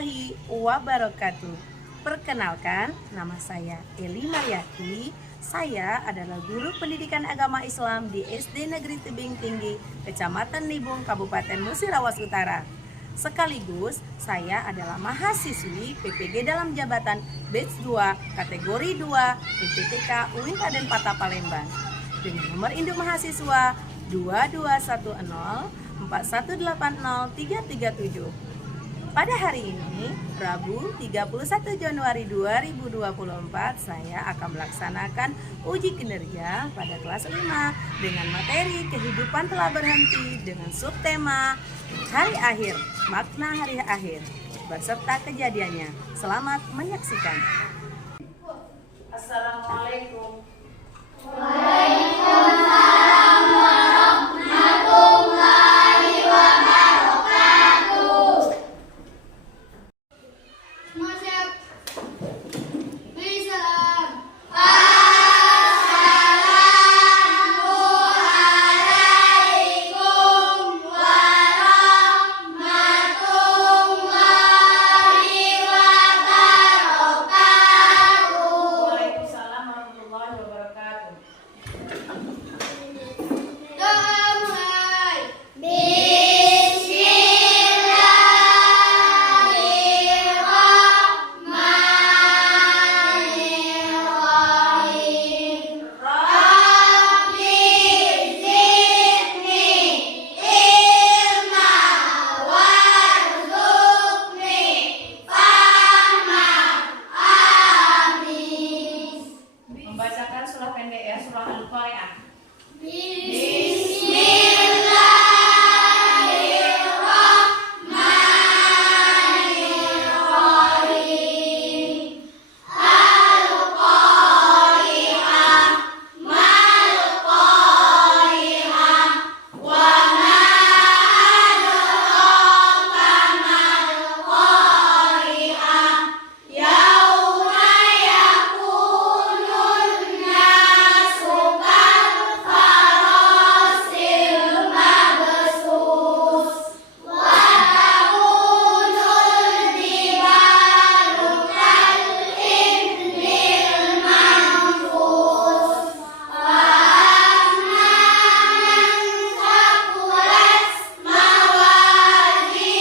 warahmatullahi wabarakatuh. Perkenalkan, nama saya Eli Mariati. Saya adalah guru pendidikan agama Islam di SD Negeri Tebing Tinggi, Kecamatan Nibung, Kabupaten Musirawas Utara. Sekaligus saya adalah mahasiswi PPG dalam jabatan Batch 2 kategori 2 PPTK UIN Raden Patah Palembang dengan nomor induk mahasiswa 2210 4180337. Pada hari ini, Rabu 31 Januari 2024, saya akan melaksanakan uji kinerja pada kelas 5 dengan materi kehidupan telah berhenti dengan subtema hari akhir, makna hari akhir, beserta kejadiannya. Selamat menyaksikan. Assalamualaikum. Waalaikumsalam warahmatullahi wabarakatuh. Semua siap? Beri salam. Assalamualaikum warahmatullahi wabarakatuh. Waalaikumsalam warahmatullahi wabarakatuh. Doa mulai. Bismillahirrahmanirrahim. Rabbi zidni ilma warzuqni fahma. Amin. Membacakan surah pendek ya, surah Al-Qari'ah. Bismillahirrahmanirrahim. Al-Qari'ah, mal-Qari'ah, wa ma adraka mal-Qari'ah, yauma yakunun nasu kalfarasil mabsus, wa takunul jibalu kal-ihnil manfus, wa amma man thaqulat mawazinuhu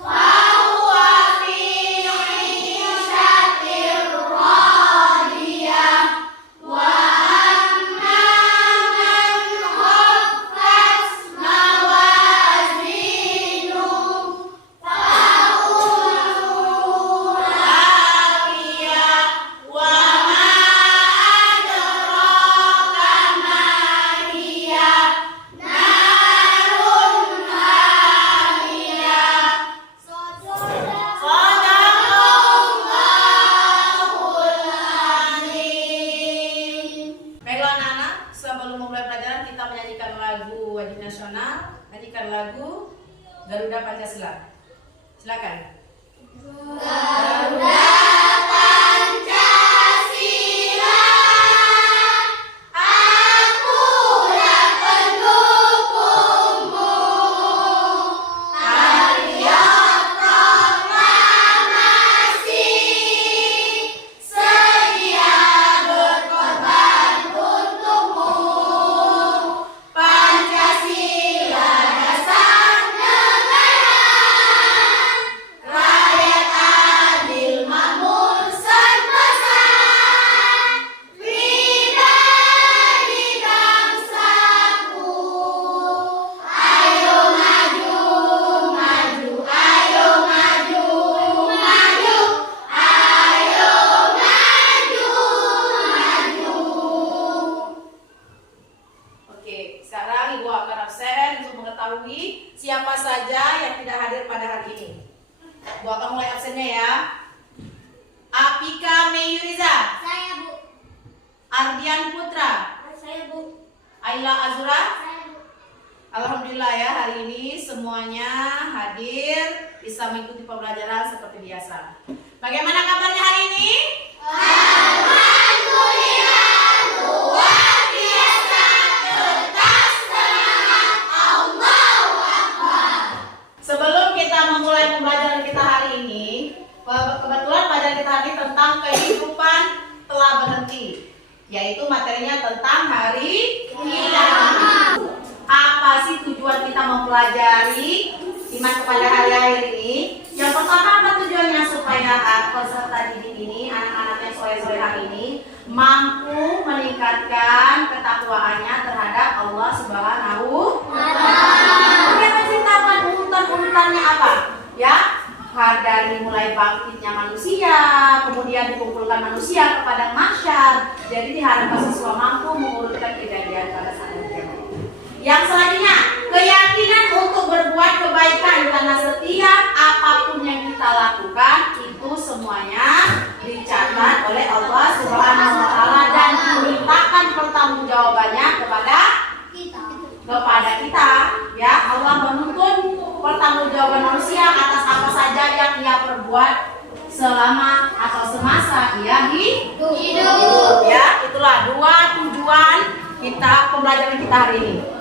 fahuwa fi 'ishatin radiyah, wa amma man khaffat mawazinuhu faummuhu hawiyah, wa ma adraka ma hiya, narun hamiyah. Shadaqallahul azim. Baiklah anak-anak, sebelum memulai pelajaran kita menyanyikan lagu wajib nasional, nyanyikan lagu Garuda Pancasila. Silakan. Garuda Pancasila, akulah pendukungmu. Hariyat proklamasi, sedia berkorban untukmu. Pancasila dasar negara, rakyat adil makmur sentosa, pribadi bangsaku. Ayo maju, maju, ayo maju, maju, ayo maju, maju. Oke, sekarang Ibu akan absen untuk mengetahui siapa saja yang tidak hadir pada hari ini. Ibu akan mulai absennya ya. Apika Meyuriza, Saya Bu. Ardian Putra, Saya Bu. Ayla Azura. Saya Bu. Alhamdulillah ya, hari ini semuanya hadir, bisa mengikuti pembelajaran seperti biasa. Bagaimana kabarnya hari ini? Alhamdulillah, luar biasa, tetap semangat, Allahu Akbar. Sebelum kita memulai pembelajaran pelajaran kita hari ini tentang kehidupan telah berhenti, yaitu materinya tentang hari kiamat. Apa sih tujuan kita mempelajari iman kepada hari akhir ini? Yang pertama, apa tujuannya? Supaya peserta didik ini, anak-anak yang soleh-solehah ini mampu meningkatkan ketakwaannya terhadap Allah Subhanahu wa Ta'ala. Dia menceritakan urutan-urutannya apa? Ya, dari mulai bangkitnya manusia, kemudian dikumpulkan manusia kepada mahsyar. Jadi diharapkan siswa mampu mengurutkan kejadian pada saat kiamat. Yang selanjutnya, keyakinan untuk berbuat kebaikan, karena setiap apapun yang kita lakukan itu semuanya dicatat oleh Allah Subhanahu wa Ta'ala dan dimintakan pertanggungjawabannya kepada kita. Ya, Allah menuntut pertanggungjawaban manusia atas apa saja yang ia perbuat selama atau semasa ia hidup. Ya, itulah dua tujuan kita pembelajaran kita hari ini.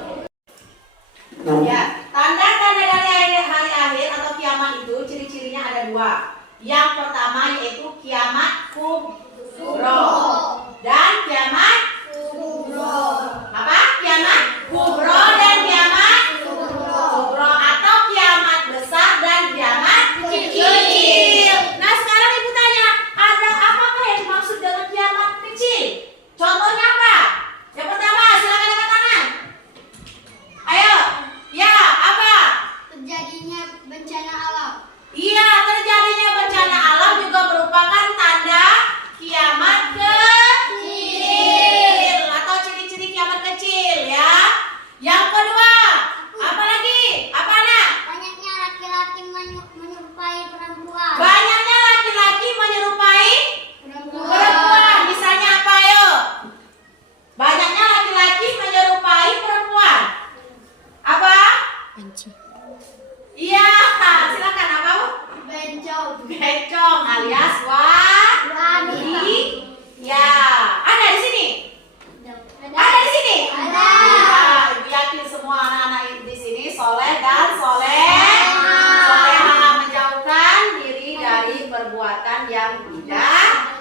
Ya, tanda-tanda dari hari akhir atau kiamat itu ciri-cirinya ada dua. Yang pertama yaitu kiamat kubro dan kiamat apa? Kiamat kubro dan kiamat kubro atau kiamat besar dan kiamat kecil. Nah, sekarang ibu tanya, ada apakah yang dimaksud dengan kiamat kecil? Contohnya apa? Yang pertama, silakan angkat tangan. Ayo. Ya, apa? Terjadinya bencana alam. Iya, terjadinya bencana alam juga merupakan tanda kiamat kecil atau ciri-ciri kiamat kecil ya. Yang kedua, apa lagi? Apa nak? Banyaknya laki-laki menyerupai perempuan. Banyaknya laki-laki menyerupai perempuan. Misalnya apa ayo? Banyaknya laki-laki menyerupai perempuan. Apa? Iya, silakan apa bu? Bencong alias wanita. Ya, ada di sini. Ada di sini. Ada. Ya, ibu yakin semua anak-anak di sini soleh dan solehah, menjauhkan diri dari perbuatan yang tidak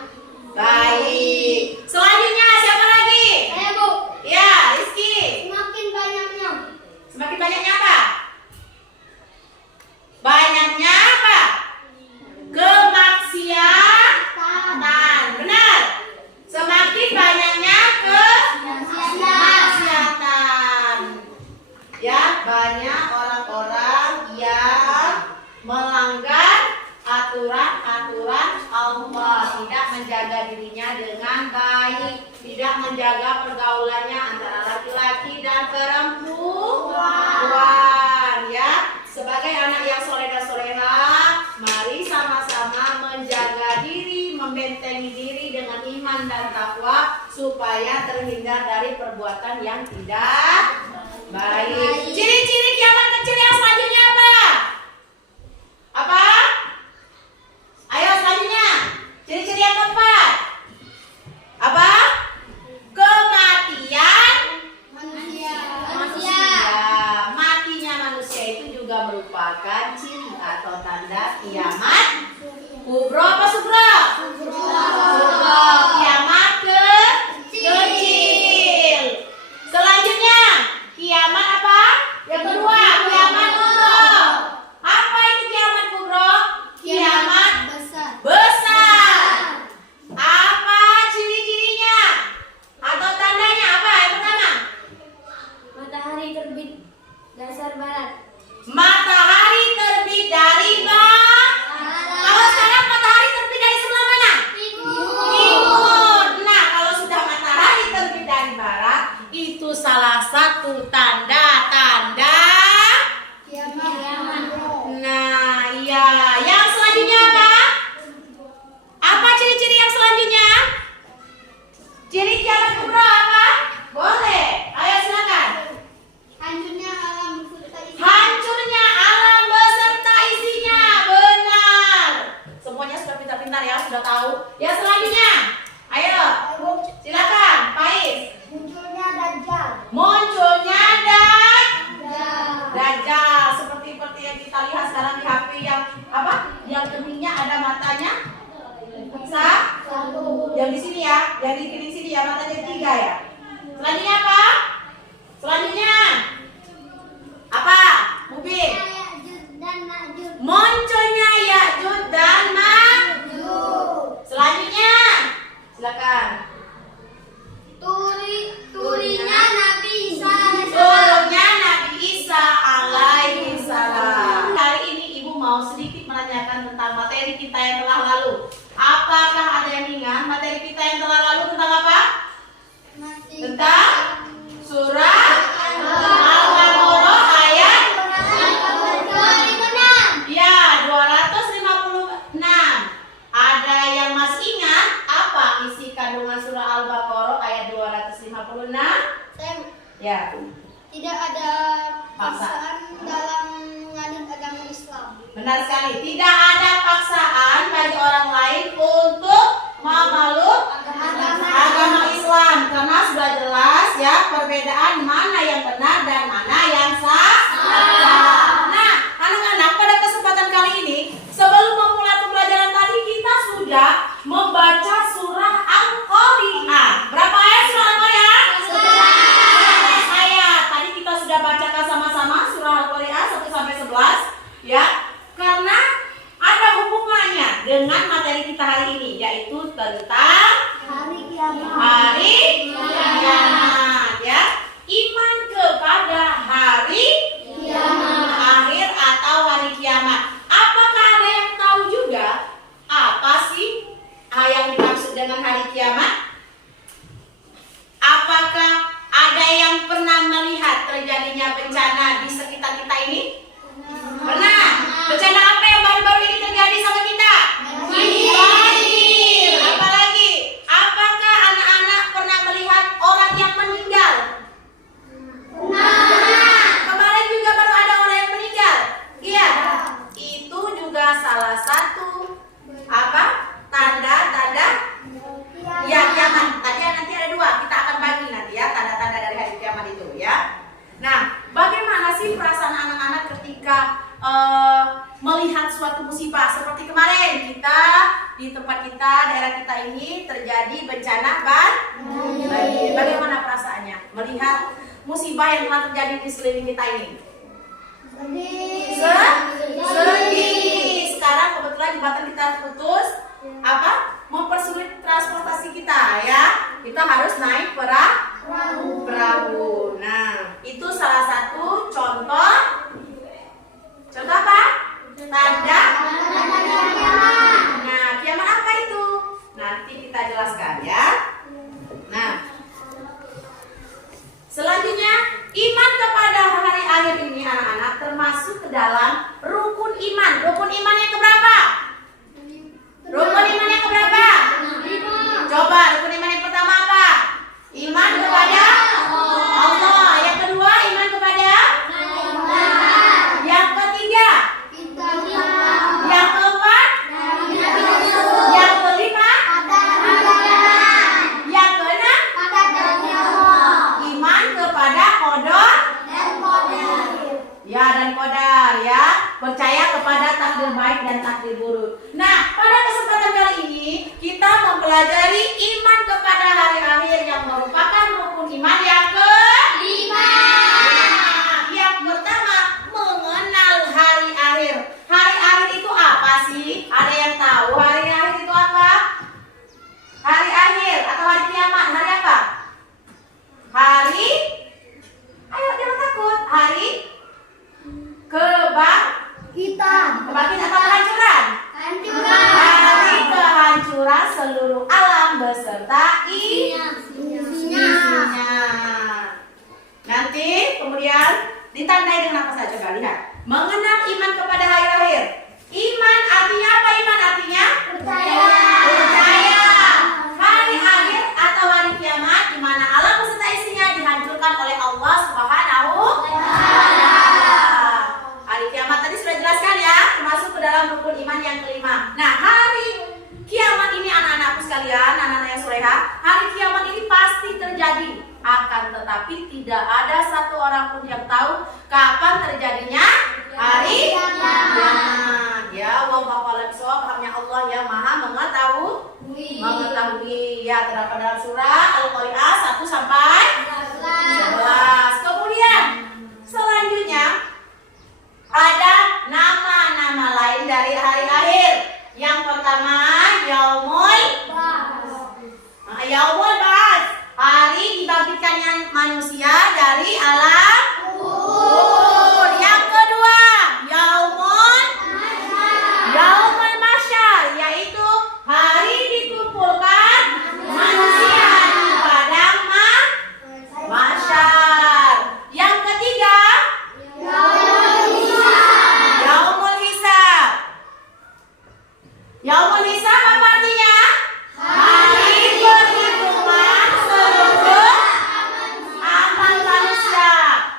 baik. Selanjutnya siapa lagi? Saya bu. Ya, Rizky. Semakin Semakin banyaknya banyaknya apa? Banyaknya apa? Kemaksiatan. Benar. Semakin banyaknya kemaksiatan. Ya, banyak orang-orang yang melanggar aturan-aturan Allah, tidak menjaga dirinya dengan baik, tidak menjaga pergaulannya antara laki-laki dan perempuan. Ya, sebagai anak yang soleh dan solehah, mari sama-sama menjaga diri, membentengi diri dengan iman dan takwa supaya terhindar dari perbuatan yang tidak baik. Ciri-ciri kiamat kecil yang selanjutnya apa? Apa? Ayo selanjutnya. Ciri-ciri yang keempat. Apa? Kematian manusia. Matinya manusia itu juga merupakan ciri atau tanda kiamat kubro apa sugro? Sugro. Kiamat kecil. Selanjutnya kiamat apa? Yang kedua, kiamat kubro. Apa itu kiamat kubro? Kiamat besar. Apa ciri-cirinya atau tandanya apa? Yang pertama, Matahari terbit dasar barat. matahari terbit dari barat. Kalau sekarang matahari terbit dari sebelah mana? Timur. Nah, kalau sudah matahari terbit dari barat, itu salah satu tanda-tanda. Nah, iya. Yang selanjutnya apa? Apa ciri-ciri yang selanjutnya? Ciri kiamat kubro apa? Boleh. Ayo silakan. Hancurnya alam beserta isi. Hancurnya alam beserta isinya. Benar. Semuanya sudah pintar-pintar ya, sudah tahu. Ya selanjutnya. Ayo. Silakan, Pais. Munculnya Dajjal. Munculnya Dajjal. Seperti yang kita lihat sekarang di HP yang apa? Yang keningnya ada matanya Yang di kiri sini ya, matanya 3 ya. Selanjutnya apa? Selanjutnya apa? Mubin. Ya'juj dan Ma'juj. Munculnya Ya'juj dan Ma'juj. Selanjutnya, silakan. Turunnya Nabi Isa alaihissalam. Turunnya Nabi Isa alaihi salam. Kali ini Ibu mau sedikit menanyakan tentang materi kita yang telah lalu. Apakah ada yang ingat materi kita yang telah lalu tentang apa? Tentang surah Al-Baqarah ayat 2006. ya 256. Ada yang masih ingat apa isi kandungan surah Al-Baqarah ayat 256? Ya, Tidak ada paksaan dalam menganut agama Islam. benar sekali. Tidak ada paksaan bagi orang lain untuk memeluk agama Islam, karena sudah jelas ya perbedaan mana yang benar dan mana yang salah. Nah, anak-anak, pada kesempatan kali ini sebelum memulai pembelajaran tadi kita sudah membaca surah Al-Qari'ah. Berapa ayat surah Al-Qari'ah? 11 ayat. Tadi kita sudah bacakan sama-sama surah Al-Qari'ah 1 sampai 11 ya. Karena ada hubungannya dengan materi kita hari ini, yaitu tentang Hari kiamat. hari kiamat ya. Iman kepada hari akhir atau hari kiamat. Apakah ada yang tahu juga apa sih yang dimaksud dengan hari kiamat? Apakah ada yang pernah melihat terjadinya bencana di sekitar kita ini? Pernah? Bencana apa yang baru-baru ini terjadi sama kita? Banjir. Apalagi? Apakah anak-anak pernah melihat orang yang meninggal? Kemarin juga baru ada orang yang meninggal. Iya. Itu juga salah satu apa? Tanda-tanda ya kiamat. Tadi nanti ada 2. Kita akan bagi nanti ya tanda-tanda dari hari kiamat itu ya. Nah, bagaimana sih perasaan anak-anak ketika melihat suatu musibah seperti kemarin kita di tempat kita, daerah kita ini terjadi bencana banjir. Bagaimana perasaannya melihat musibah yang telah terjadi di sekeliling kita ini? Sedih. Sekarang kebetulan jembatan kita putus, apa? Mempersulit transportasi kita ya. Kita harus naik perahu. Nah, itu salah satu contoh. Contoh apa? Tanda. Nah, kiamat apa itu? Nanti kita jelaskan ya. Nah, selanjutnya iman kepada hari akhir ini anak-anak termasuk ke dalam rukun iman. Rukun iman yang keberapa? Rukun iman yang keberapa? Coba rukun iman yang pertama apa? Iman kepada Allah. Yang kedua iman kepada yang ketiga, yang keempat, yang kelima, yang keenam, iman kepada qadar ya dan qadar ya, percaya kepada takdir baik dan takdir buruk. Nah, pada kesempatan kali ini kita mempelajari iman kepada hari akhir yang merupakan rukun iman yang kelima. Yang pertama, mengenal hari akhir. Hari akhir itu apa sih? Ada yang tahu hari akhir itu apa? Hari akhir atau hari kiamat, hari apa? Hari, ayo jangan takut. Hari kebangkitan atau kehancuran? Hari kehancuran seluruh alam beserta isinya. Nanti kemudian ditandai dengan apa saja? Coba lihat. Mengenal iman kepada hari akhir. Iman artinya apa? Iman artinya percaya. Hari akhir atau hari kiamat di mana alam beserta isinya dihancurkan oleh Allah Subhanahu wa Ta'ala. Hari kiamat tadi sudah jelaskan ya, termasuk ke dalam rukun iman yang kelima. Nah, hari kiamat ini anak-anakku sekalian, anak-anak yang soleha, hari kiamat ini pasti terjadi. Akan tetapi tidak ada satu orang pun yang tahu kapan terjadinya hari kiamat. Ya, wallahu a'lam bishawab. Hanya Allah yang Maha mengetahui. terdapat dalam surah Al-Qari'ah 1 sampai 11. Kemudian selanjutnya ada nama-nama lain dari hari akhir. Yang pertama Yaumul Ba'ats, hari dibangkitkannya manusia dari alam kubur. Yang kedua Yaumul Mahsyar, yaitu hari dikumpulkan manusia di padang mahsyar. Yang ketiga Yaumul Hisab. Yaumul Hisab apa artinya? Hari perhitungan seluruh amal manusia.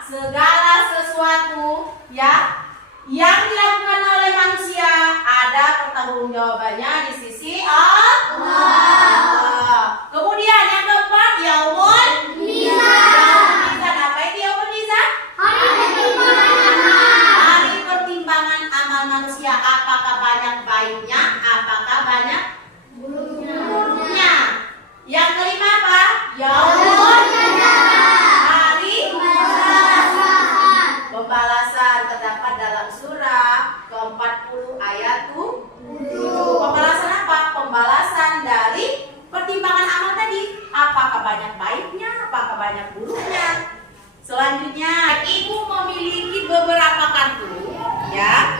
Segala sesuatu ya yang dilakukan oleh manusia ada pertanggungjawabannya di sisi Allah. Kemudian yang keempat Yaumul Mizan. Apa itu Yaumul Mizan? Hari pertimbangan amal manusia. Apakah banyak baiknya? Apakah banyak buruknya? Yang kelima apa? Yaumul hari pembalasan, terdapat dalam surah ke-40 ayat 7. Pembalasan apa? Pembalasan dari pertimbangan amal tadi. Apakah banyak baiknya? Apakah banyak buruknya? Selanjutnya, ibu memiliki beberapa kartu, ya.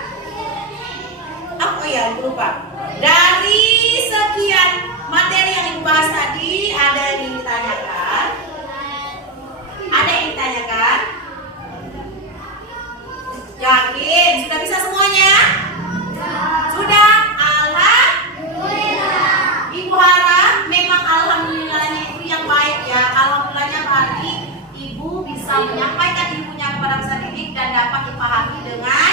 Oh ya, lupa. Dari sekian materi yang ibu bahas tadi, ada yang ingin ditanyakan? Ada yang ditanyakan? Yakin? Sudah bisa semuanya? Sudah? Alhamdulillah. Ibu harap memang alhamdulillahnya itu yang baik ya. Alhamdulillahnya berarti ibu bisa menyampaikan ilmunya kepada peserta didik dan dapat dipahami dengan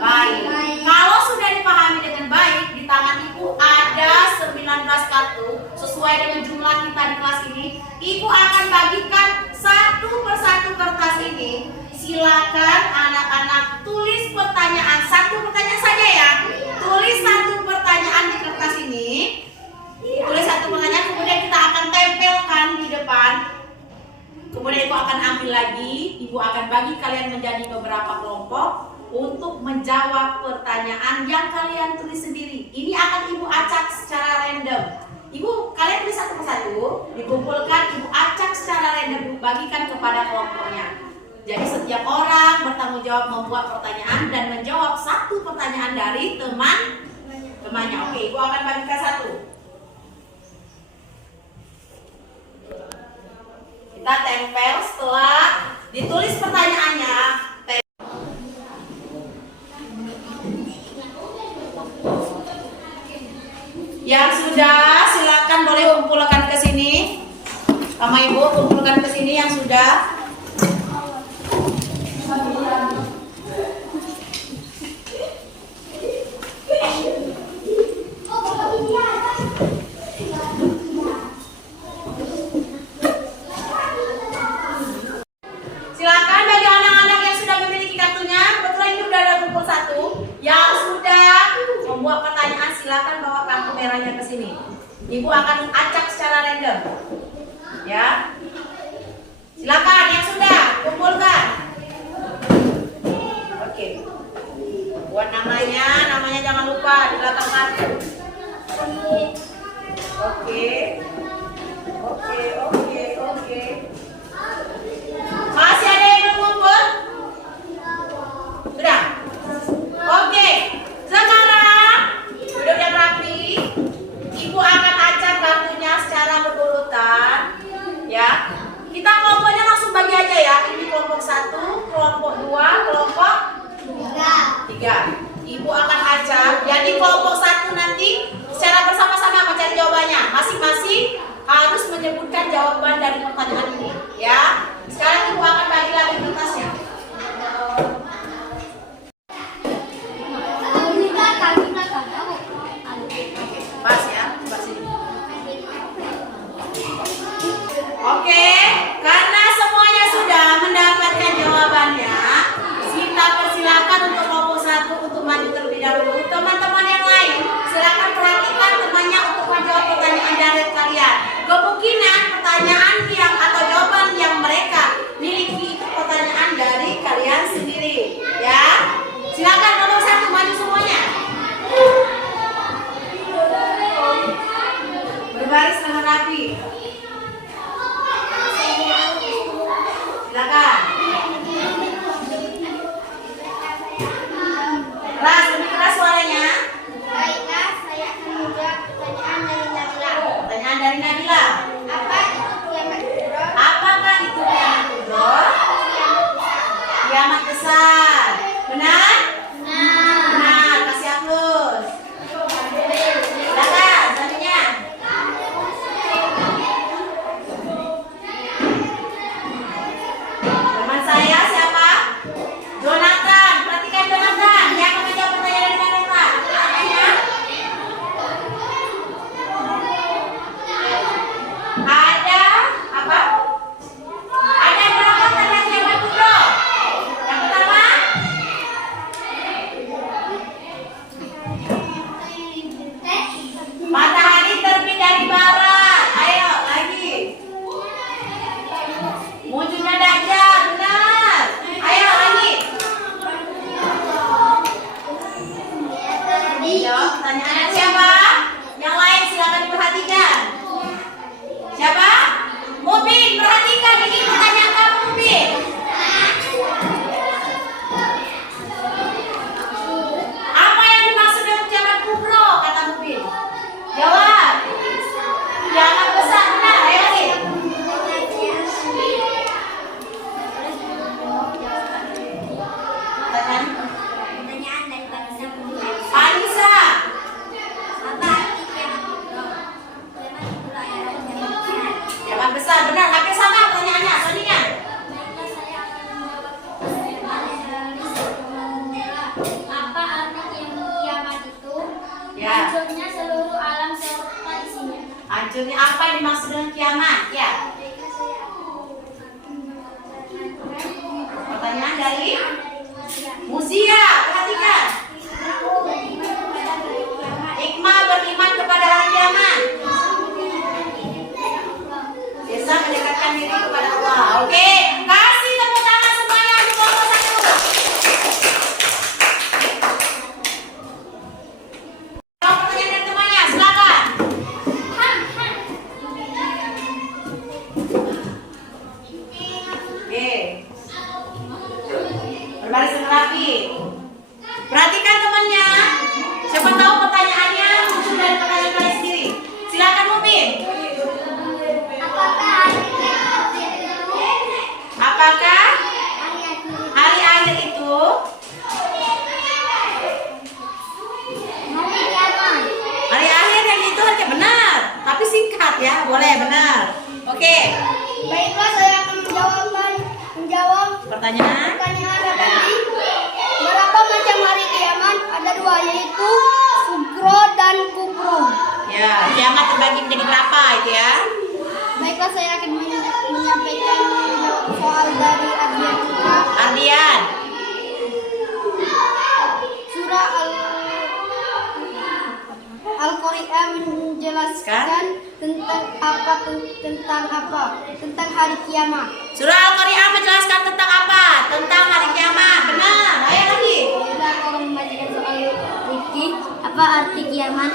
baik. Kalau sudah dipahami dengan baik, di tangan ibu ada 19 kartu sesuai dengan jumlah kita di kelas ini. Ibu akan bagikan satu persatu kertas ini. Silakan anak-anak tulis pertanyaan, satu pertanyaan saja ya. Tulis satu pertanyaan di kertas ini. Tulis satu pertanyaan, kemudian kita akan tempelkan di depan. Kemudian ibu akan ambil lagi, ibu akan bagi kalian menjadi beberapa kelompok untuk menjawab pertanyaan yang kalian tulis sendiri. Ini akan ibu acak secara random. Ibu, kalian tulis satu persatu, dikumpulkan, ibu acak secara random, ibu bagikan kepada kelompoknya. Jadi setiap orang bertanggung jawab membuat pertanyaan dan menjawab satu pertanyaan dari temannya. Oke, ibu akan bagikan satu. Kita tempel setelah ditulis pertanyaannya. Yang sudah silakan boleh kumpulkan ke sini. Sama ibu kumpulkan ke sini yang sudah. Silakan bagi anak-anak yang sudah memiliki kartunya, kebetulan ini sudah ada kumpul satu. Yang sudah membuat pertanyaan, silakan bawa kartu merahnya ke sini. Ibu akan acak secara random. Ya. Silakan yang sudah kumpulkan. Oke. Buat namanya jangan lupa di belakang kartu. Oke. Masih ada yang belum kumpul? Sudah? Oke. Sekarang duduk yang rapi. Ibu akan acak kartunya secara berurutan. Ya. Kita kelompoknya langsung bagi aja ya. Ini kelompok 1, kelompok 2, kelompok 3. Ibu akan acak. Jadi kelompok 1 nanti secara bersama-sama mencari jawabannya. Masing-masing harus menyebutkan jawaban dari pertanyaan ini. Ya. Sekarang ibu akan bagi lagi kertasnya. Pas ya, pas ini. Oke, karena semuanya sudah mendapatkan jawabannya, kita persilakan untuk kelompok 1 untuk maju terlebih dahulu. Teman-teman yang lain rapi. Silakan. Keras, lebih keras suaranya. Baiklah, saya akan menjawab pertanyaan dari Nabila. Pertanyaan dari Nabila. Apa itu kiamat kubro? Apakah itu kiamat kubro? Kiamat besar. Benar? Benar. Kasih aplaus. Silakan, selanjutnya. Teman saya siapa? Jonathan. Perhatikan Jonathan. Dia akan menjawab pertanyaan dari Nabila. Pertanyaannya? Ada apa? Ada berapa tanda kiamat kubro? Yang pertama, matahari terbit dari barat. Ayo lagi. Munculnya Dajjal, benar. Ayo lagi. Jawab pertanyaan siapa? Yang lain silakan diperhatikan. Siapa? Mubin, perhatikan ini pertanyaan kamu, Mubin. Apa yang dimaksud dengan kiamat kubro? Kata Mubin. Jawab. Kiamat besar, benar. Ayo lagi. Pertanyaan Pertanyaan dari Vanessa Putri. Anissa. Apa arti kiamat kubro? Kiamat kubro adalah kiamat besar. Kiamat besar, benar. Hampir sama pertanyaannya. Selanjutnya. Baiklah, saya akan menjawab pertanyaan dari Nabila. Apa arti kiamat itu? Ya. Hancurnya seluruh alam serta isinya. Hancurnya apa yang dimaksud dengan kiamat? Ya. Baiklah, saya akan menjawab Pertanyaan dari Musia. Musia. Perhatikan. Hikmah beriman kepada hari kiamat. Bisa mendekatkan diri kepada Allah. Oke, kasih tepuk tangan semuanya untuk kelompok satu. Jawab pertanyaan dari temannya, silakan. Oke. Berbaris dengan rapi. Perhatikan temannya. Siapa tahu pertanyaannya muncul dari pertanyaan kalian sendiri. Silakan Mubin. Apakah hari akhir itu hari akhir yang itu harusnya benar, tapi singkat ya, boleh benar. Oke. Baiklah, saya akan menjawab Pertanyaan. pertanyaan tadi. Berapa macam hari kiamat? Ada dua, yaitu sugro dan kubro. Ya, kiamat terbagi menjadi berapa itu ya? Baiklah, saya akan menyampaikan soal dari Adrian Putra. Ardian. Surah Al-Qari'ah menjelaskan tentang hari kiamat. Surah Al-Qari'ah menjelaskan tentang apa? Tentang hari kiamat. Benar. Ayo lagi. Kita akan membacakan soal Rifki. Apa arti kiamat?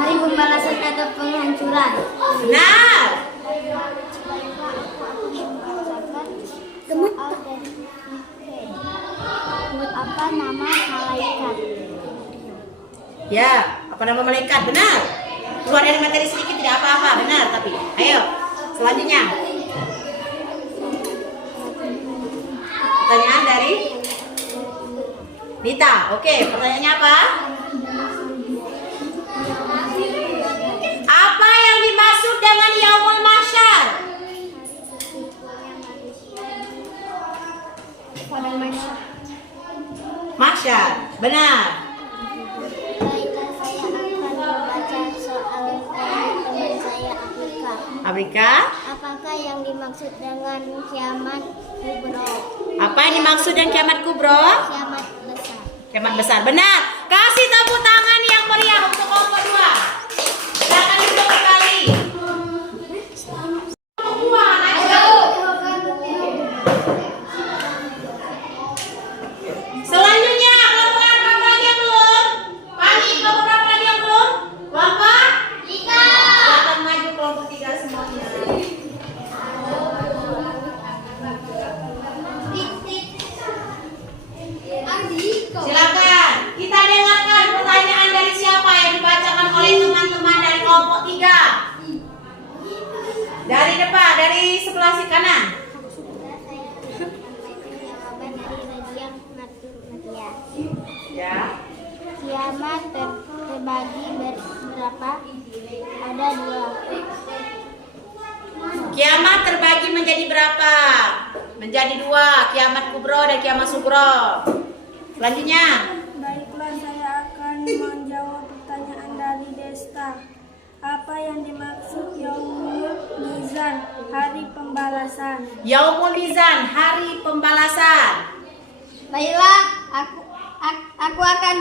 Hari pembalasan atau penghancuran. Benar. Sebut apa nama malaikat? Ya, apa nama malaikat? Benar. Keluar dari materi sedikit tidak apa-apa, benar. Tapi, ayo, selanjutnya. Pertanyaan dari Nita. Oke, pertanyaannya apa? Apa yang dimaksud dengan yaumul mahsyar? Mahsyar, benar. Baiklah, saya akan membaca soal teman saya Afrika. Afrika. Apakah yang dimaksud dengan kiamat kubro? Apa yang dimaksud dengan kiamat kubro? Kiamat besar. Kiamat besar, benar. Kasih tepuk tangan yang meriah untuk kelompok 2. Silakan duduk kembali. Kelompok 2, naik jauh. Selanjutnya, kelompok berapa lagi yang belum? Pagi, kelompok berapa lagi yang belum? Kelompok 3. Silakan maju sebelah si kanan. Ya. Kiamat terbagi berapa? Ada 2. Kiamat terbagi menjadi berapa? Menjadi 2, kiamat kubro dan kiamat sugro. Selanjutnya. Baiklah, saya akan menjawab pertanyaan dari Desta. Apa yang dimaksud Yaumul Mizan, hari pembalasan? Yaumul Mizan, hari pembalasan. Baiklah, aku akan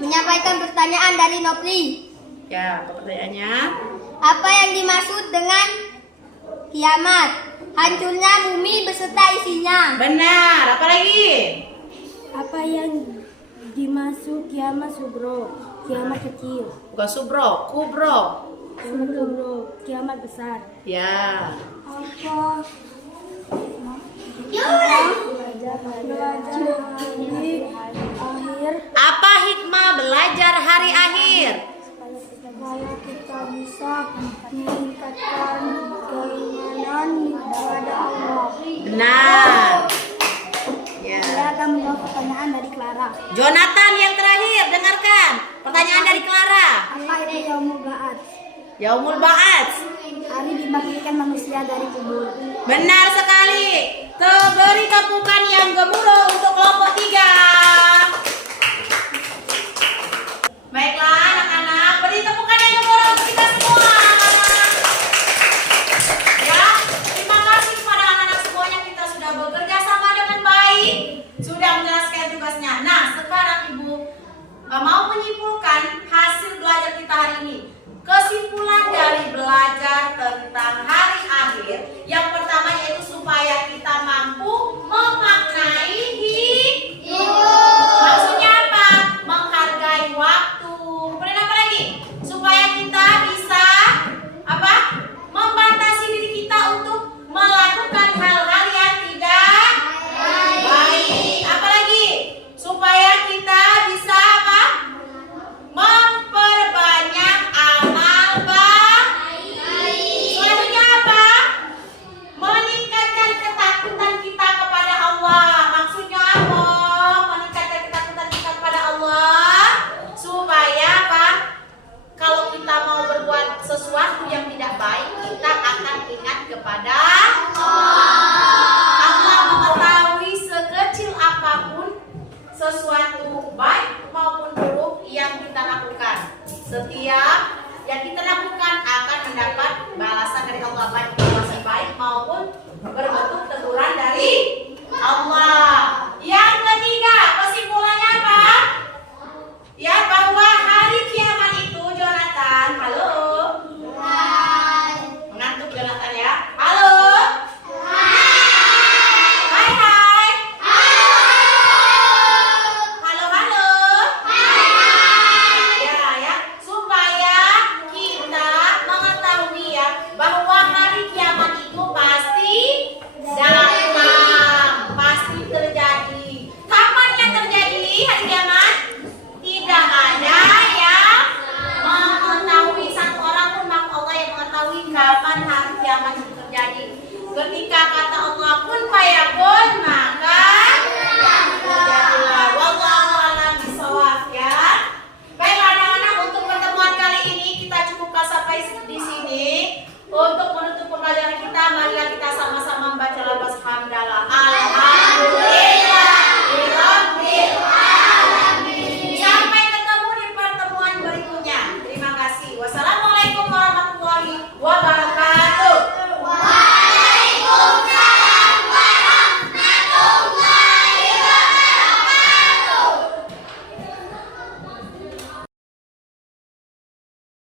menyampaikan pertanyaan dari Nopri. Ya, apa pertanyaannya? Apa yang dimaksud dengan kiamat? Hancurnya bumi beserta isinya. Benar, apa lagi? Apa yang dimaksud kiamat subro, kiamat kecil? Bukan subro, kubro. Kiamat kubro, kiamat besar. Ya. Apa? Belajar hari akhir Apa hikmah belajar hari akhir? supaya kita bisa meningkatkan keimanan kepada Allah. Benar. Ya. Saya akan menjawab pertanyaan dari Clara. Jonathan yang terakhir, dengarkan pertanyaan dari Clara. Apa itu Yaumul Ba'ats? Yaumul Ba'ats. Hari dibangkitkan manusia dari kubur. Benar sekali. Beri tepukan yang gemuruh untuk kelompok 3. Baiklah anak-anak, beri tepukan yang gemuruh untuk kita semua. Ya, terima kasih kepada anak-anak semuanya, kita sudah bekerja sama dengan baik, sudah menjelaskan tugasnya. Nah, sekarang Ibu mau menyimpulkan hasil belajar kita hari ini. Kesimpulan dari belajar tentang hari akhir, yang pertama yaitu supaya kita mampu memaknai hidup. Maksudnya apa? Menghargai waktu. Kemudian apa lagi? Supaya kita bisa apa? Membatasi diri kita untuk melakukan hal-hal yang tidak baik. Apa lagi? Supaya kita bisa apa? Memperbanyak amal baik. Selanjutnya apa? Meningkatkan ketakutan kita kepada Allah. Maksudnya apa? Meningkatkan ketakutan kita kepada Allah supaya apa? Kalau kita mau berbuat sesuatu yang tidak baik, kita akan ingat kepada Allah. Mengetahui sekecil apapun sesuatu baik maupun buruk yang kita lakukan. Setiap yang kita lakukan akan mendapat balasan dari Allah, baik balasan baik maupun berbentuk teguran dari Allah. Yang ketiga, kesimpulannya apa? Ya, bahwa hari kiamat itu, Jonathan, halo. Mengantuk Jonathan ya. Halo. Hai hai. Halo halo. Ya, supaya kita mengetahui ya bahwa hari kiamat itu pasti datang, pasti terjadi. Kapannya terjadi hari kiamat? Tidak ada yang mengetahui, satu orang pun makhluk Allah yang mengetahui kapan hari kiamat itu terjadi. Ketika kata Allah kun fayakun,